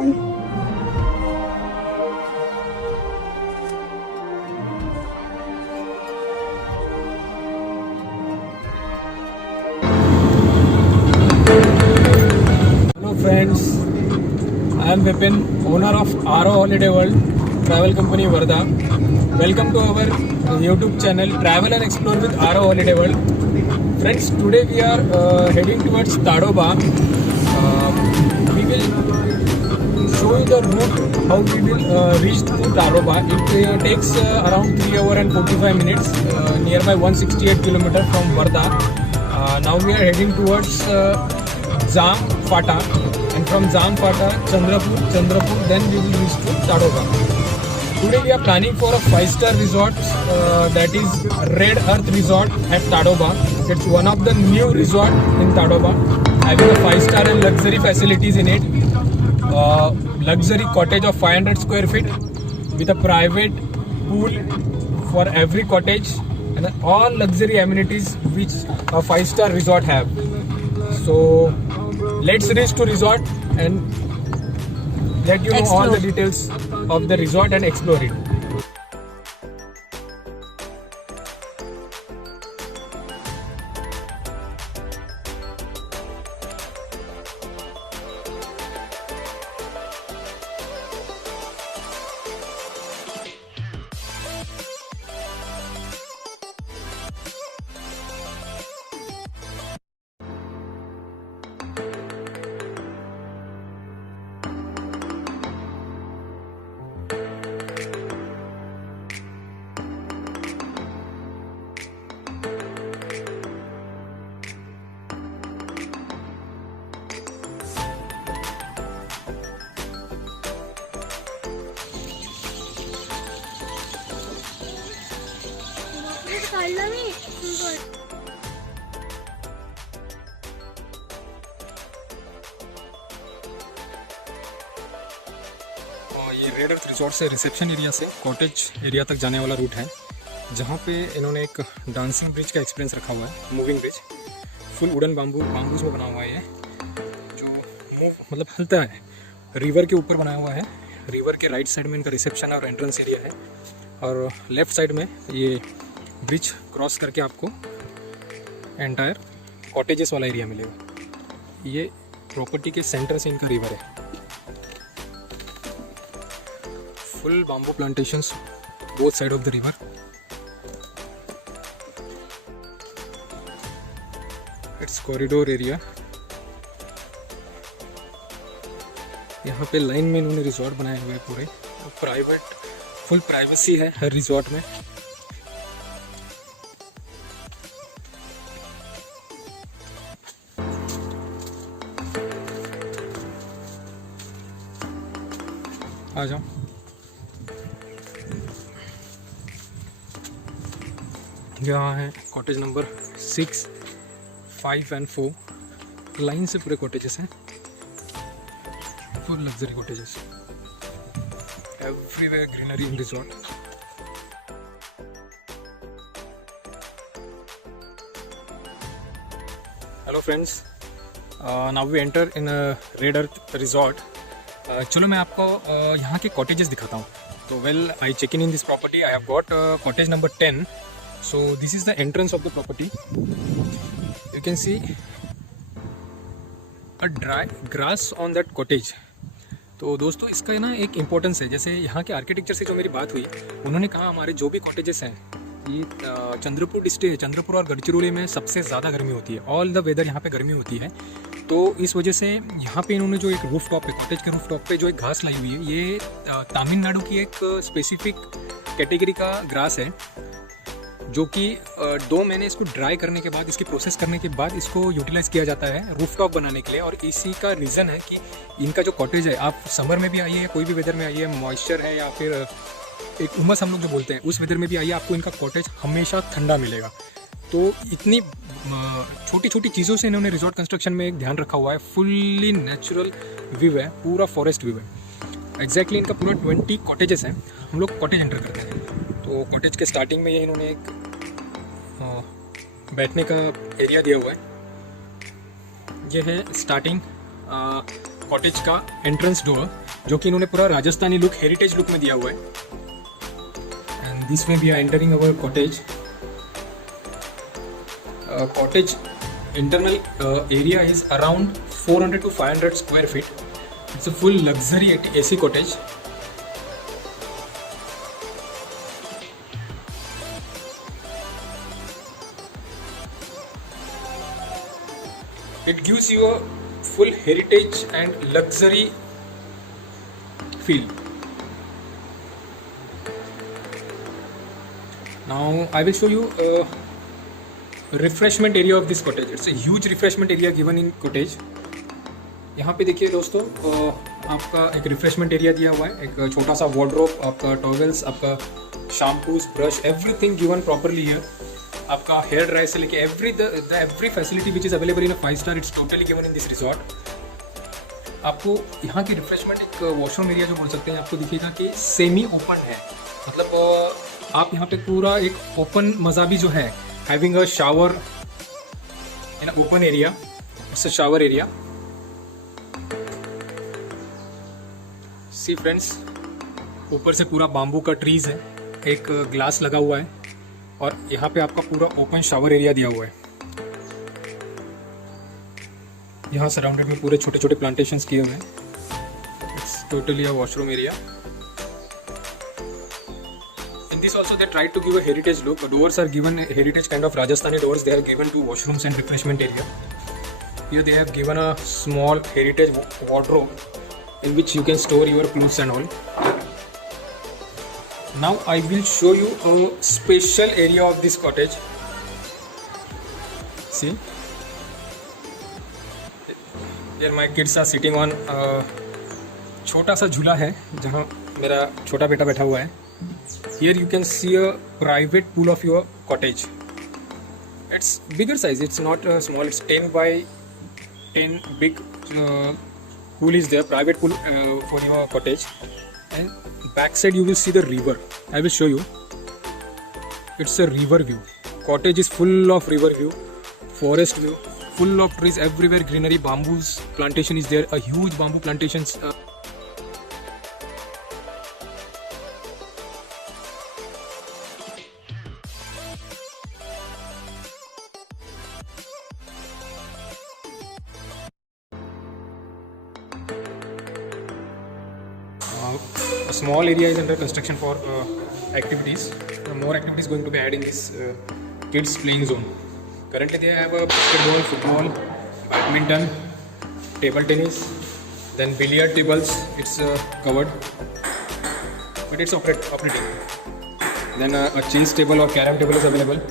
Hello friends, I am Vipin, owner of RO Holiday World Travel Company Varda. Welcome to our YouTube channel Travel and Explore with RO Holiday World. Friends, today we are heading towards Tadoba. We will show you the route how we will reach to Tadoba. It takes around 3 hours and 45 minutes, nearby 168 km from Varda. Now we are heading towards Jam Fata, and from Jam Fata, Chandrapur, then we will reach to Tadoba. Today we are planning for a 5-star resort, that is Red Earth Resort at Tadoba. It's one of the new resort in Tadoba, having a 5-star and luxury facilities in it. Luxury cottage of 500 square feet with a private pool for every cottage and all luxury amenities which a 5-star resort have. So let's reach to resort and let you know all the details of the resort and explore it. ये red earth resort से reception area से cottage area तक जाने वाला रूट है, जहाँ पे इन्होंने एक डांसिंग ब्रिज का एक्सपीरियंस रखा हुआ है, मूविंग ब्रिज, फुल वुडन बाम्बूज में बना हुआ है ये, जो मूव मतलब हलता है, रिवर के ऊपर बनाया हुआ है। रिवर के राइट साइड में इनका रिसेप्शन और एंट्रेंस एरिया है, और लेफ्ट साइड में ये ब्रिज क्रॉस करके आपको एंटायर कॉटेजेस वाला एरिया मिलेगा। ये प्रॉपर्टी के सेंटर से इनका रिवर है, full bamboo plantations both side of the river. It's corridor area. यहाँ पे लाइन में इन्होंने रिजॉर्ट बनाए हुए हैं पूरे, प्राइवेट फुल प्राइवेसी है हर रिजॉर्ट में। आ जाओ। यहाँ है कॉटेज नंबर 6, 5 एंड 4, लाइन से पूरे कॉटेजेस हैं, full luxury cottages, everywhere greenery in resort. Hello friends, now we enter in red earth resort. चलो मैं आपको यहाँ के कॉटेजेस दिखाता हूँ। तो well, I check in this property, I have got cottage number 10. So this is the entrance of the property. You can see a dry grass on that cottage. तो दोस्तों, इसका ना एक इम्पोर्टेंस है। जैसे यहाँ के आर्किटेक्चर से जो मेरी बात हुई, उन्होंने कहा हमारे जो भी कॉटेजेस हैं, ये चंद्रपुर और गढ़चिरौली में सबसे ज़्यादा गर्मी होती है, ऑल द वेदर यहाँ पे गर्मी होती है। तो इस वजह से यहाँ पे इन्होंने जो एक रूफ टॉप है, कॉटेज के रूफ टॉप पे जो एक घास लाई हुई है, ये तमिलनाडु की एक स्पेसिफिक कैटेगरी का ग्रास है, जो कि 2 महीने इसको ड्राई करने के बाद, इसकी प्रोसेस करने के बाद इसको यूटिलाइज किया जाता है रूफ टॉप बनाने के लिए। और इसी का रीज़न है कि इनका जो कॉटेज है, आप समर में भी आइए या कोई भी वेदर में आइए, मॉइस्चर है या फिर एक उमस हम लोग जो बोलते हैं, उस वेदर में भी आइए, आपको इनका कॉटेज हमेशा ठंडा मिलेगा। तो इतनी छोटी छोटी चीज़ों से इन्होंने रिजॉर्ट कंस्ट्रक्शन में एक ध्यान रखा हुआ है। फुल्ली नेचुरल व्यू है, पूरा फॉरेस्ट व्यू है। एग्जैक्टली इनका पूरा 20 कॉटेजेस हैं। हम लोग कॉटेज एंटर करते हैं, तो कॉटेज के स्टार्टिंग में ये इन्होंने एक बैठने का एरिया दिया हुआ है। ये है स्टार्टिंग कॉटेज का एंट्रेंस डोर, जो कि इन्होंने पूरा राजस्थानी लुक, हेरिटेज लुक में दिया हुआ है। एंड दिस में we are entering our cottage. Cottage internal area is around 400 to 500 square feet. It's a full luxury AC cottage. It gives you a full heritage and luxury feel. Now I will show you refreshment area of this cottage. It's a huge refreshment area given in cottage. यहाँ पे देखिए दोस्तों, आपका एक refreshment area दिया हुआ है, एक छोटा सा वार्डरोब, आपका टॉवेल्स, आपका shampoos, brush, everything given properly here. आपका हेयर ड्राई से लेके every facility which is available in a 5 star, it's totally given in this resort. आपको यहाँ की रिफ्रेशमेंट, एक वॉशरूम एरिया जो बोल सकते हैं, आपको दिखेगा कि सेमी ओपन है। मतलब आप यहाँ पे पूरा एक ओपन मज़ा भी जो है, having a shower in an open area. It's a shower area. See friends, ऊपर से पूरा बाम्बू का ट्रीज है, एक ग्लास लगा हुआ है, और यहाँ पे आपका पूरा ओपन शावर एरिया दिया हुआ है। यहाँ सराउंडेड में पूरे छोटे छोटे प्लांटेशंस किए हुए हैं। It's totally a washroom area. In this also they tried to give a heritage look. The doors are given a heritage kind of Rajasthani doors. They are given to washrooms and refreshment area. Here they have given a small heritage wardrobe in which you can store your clothes and all. Now I will show you a special area of this cottage. See, here my kids are sitting on छोटा सा झूला है जहाँ मेरा छोटा बेटा बैठा हुआ है। Here you can see a private pool of your cottage. It's bigger size. It's not small. It's 10 by 10 big pool is there. Private pool for your cottage. And backside you will see the river. I will show you. It's a river view. Cottage is full of river view, forest view, full of trees everywhere. Greenery, bamboos plantation is there. A huge bamboo plantations. A small area is under construction for activities. More activities going to be added in this kids playing zone. Currently they have a basketball, football, badminton, table tennis, then billiard tables. It's covered, but it's operating. Then a chess table or carom table is available.